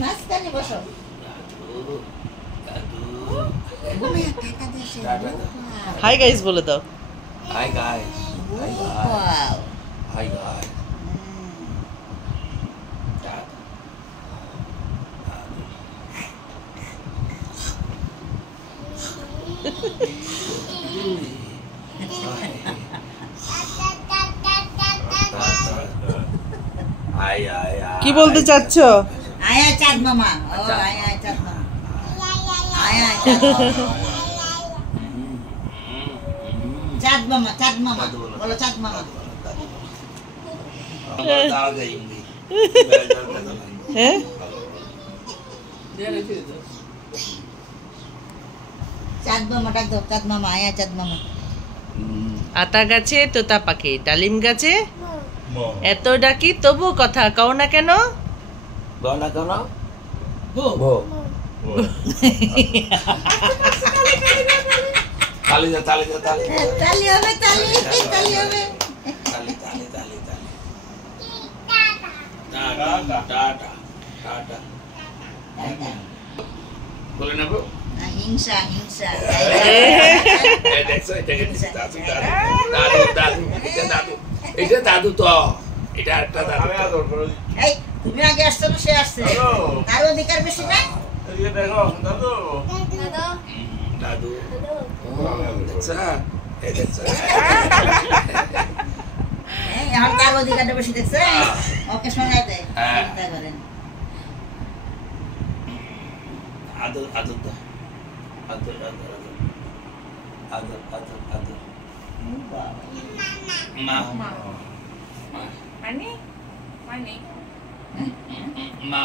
মাঝখানে বসো। Hi guys বলে দাও। Hi guys. Hi guys. Wow. Hi guys. কি বলতে চাচ্ছ? আয়া চাঁদ মামা। ও আয়া চাঁদ মামা। আয়া চাঁদ মামা। চাঁদ মামা, চাঁদ মামা। বলো চাঁদ মামা। হ্যাঁ চাঁদ মামা ডাক দাও, চাঁদ মামা, আয়া চাঁদ মামা। আতা গাছে তোতা পাখি, ডালিম গাছে এত ডাকি তবু কথা কও না কেন? Gona kono? Bo. Tali da. তালি হবে, তালি, তালি হবে। Tali. Tata. Boleh na bro? হিংসা, হিংসা। দেখছো এটা কিন্তু দাদু। এটা দাদু তো। এটা একটা দাদু। এই তুমি আগে আসছো না সে আসছে? তার অধিকার বেশি না? এই দেখো দাদু। দেখছো? এই দেখছো? এখন তার অধিকারটা বেশি দেখছে? ওকে শোনায় দেয়। চিন্তা করেন। আদর মা Mani? Mani? মা